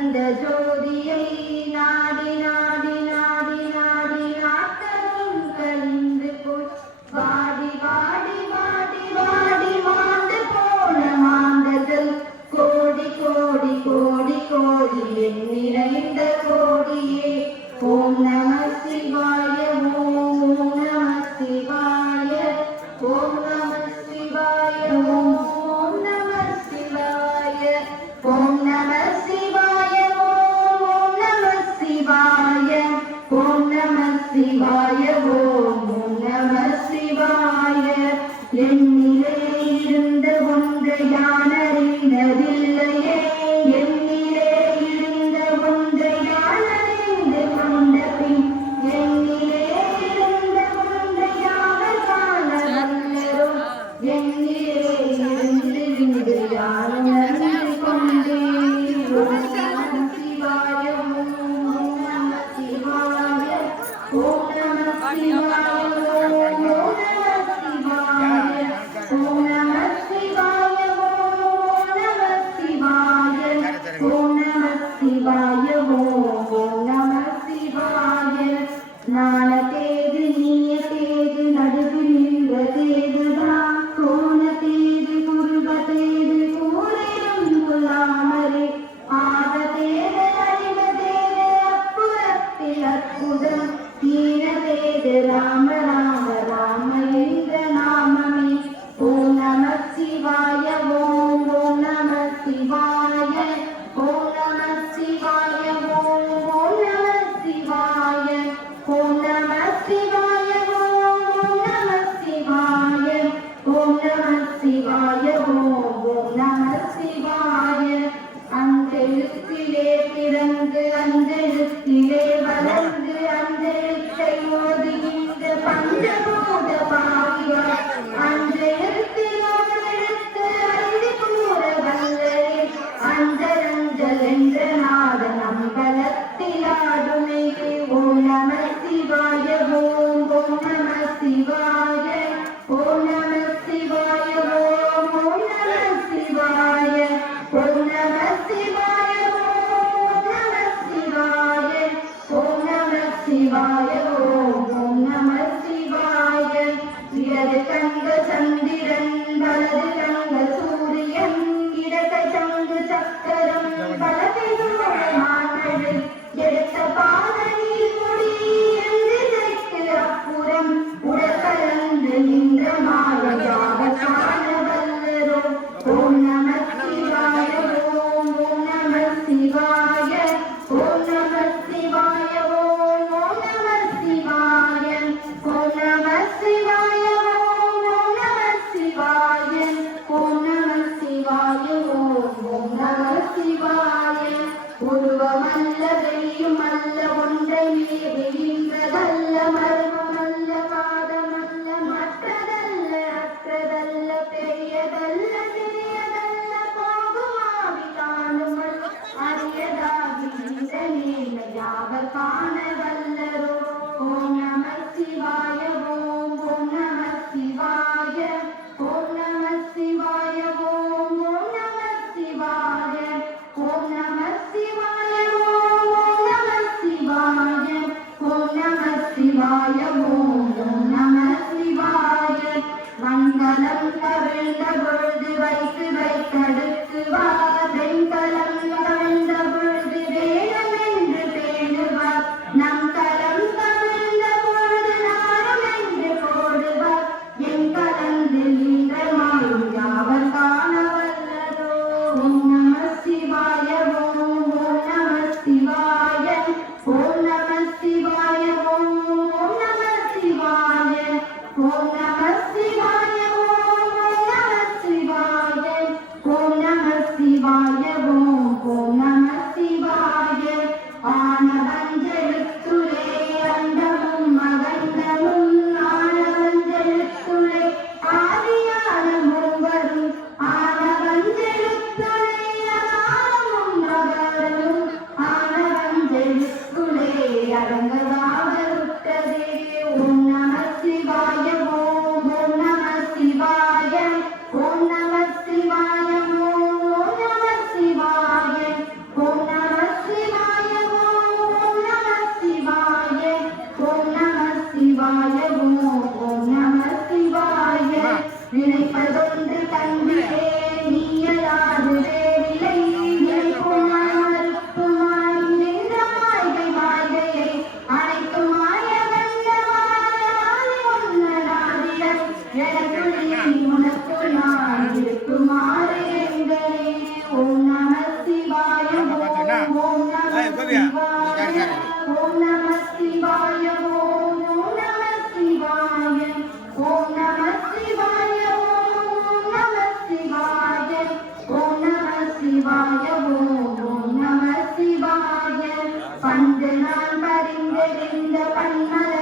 தந்த ஜோதியை நாடி நாடி நாடி நாடி நாட்டமும் கழிந்து போய் வாடி வாடி வாடி வாடி மாண்டு போன மாந்தர்கள் கோடி கோடி கோடி கோடி எண்ணிறைந்த கோடியே. ஓம் நம சிவாய ஓம் நம சிவாய ஓம் நம சிவாய ஓம் நம சிவாய ஓம் நம சிவாய ஓம் நம சிவாய ஓம் நம சிவாய ஓம் நம சிவாய. என்னிலே இருந்த ஒன்றை யான் அறிந்ததில்லையே, என்னிலே இருந்த ஒன்றை யான் அறிந்து கொண்ட பின் என்னிலே இருந்த ஒன்றை யாவர் காண வல்லரோ, என்னிலே இருந்து விந்து யான் அறிந்து கொண்டேன். ஓம் நம சிவாய ஓம் நம சிவாய ஓம் நம சிவாய ஓம் நம சிவாய ஓம் நம சிவாய ஓம் நம சிவாய ஓம் நம சிவாய ஓம் நம சிவாய. நாள தேது நீய தேது நடுவில் நின்ற தேதுதான் கோண தேது குருப தேது கூறிடும் குலாமரே ஆத தேது அறிவ தேது அப்புறத்தில் அற்புதம் ஈன தேது ராம ராம ராம என்ற நாமமே. ஓம் நம சிவாய ஓம் நம சிவாய ஓம் நம சிவாய ஓம் நம சிவாய ஓம் நம சிவாய ஓம் நம சிவாய ஓம் நம சிவாய ஓம் நம சிவாய. அந்தெழுத்திலே பிறந்து அந்தெழுத்திலே வளர்ந்து அந்தெழுத்தை ஓதுகின்ற பஞ்சபூத பாவியார் அந்தெழுத்தில் ஓரெழுத்து அறிந்து கூற வல்லரே அஞ்சலஞ்சல் என்ற நாதன் அம்பலத்தில் ஆடுமே. ஓம் நம சிவாய ஓம் நம சிவாய ஓம் நம சிவாய ஓம் நம சிவாய ஓம் நம சிவாய ஓம் நம சிவாய ஓம் நம சிவாய ஓம் நம சிவாய. இடது கண்க சந்திரன் வலது கண்க சூரியன் இடது சங்கு சக்கரம் வலது மானழை எடுத்த பாதனில் முடி எந்திரைக்கு அப்புறம் உடற்கலந்து நின்ற மாயாக காண வல்லரோ. ஓம் நம சிவாய ஓம் நம சிவாய ஓம் நம சிவாய ஓம் நம சிவாய ஓம் நம சிவாய ஓம் நம சிவாய ஓம் நம சிவாய ஓம் நம சிவாய. உருவமல்ல வெய்யுமல்ல ஒன்றை வெய்கின்றதல்ல மர்மமல்ல பாதமல்ல மற்றதல்ல அற்றதல்ல பெரியதல்ல சிறியதல்ல போகுமாவி காணுமல் அரியதாகி இந்த நேர்மை யாவர் காண வல்லரோ. ஓம் நம சிவாய ஓம் நம சிவாய ஓம் நம சிவாய ஓம் நம சிவாய ஓம் நம சிவாய ஓம் நம சிவாய ஓம் நம சிவாய ஓம் நம சிவாய. மங்களம் கவிழ்ந்த பொழுது வைத்து வைத்தடுத்து வார் வெண்கலம் கவிழ்ந்த பொழுது வேணும் என்று பேணுவார் நம் ஓம் நம சிவாய ஓம் நம சிவாய ஓம் நம சிவாய ஓம் நம சிவாய ஓம் நம சிவாய ஓம் நம சிவாய பஞ்ச நான் பரிந்தெறிந்த பன்மல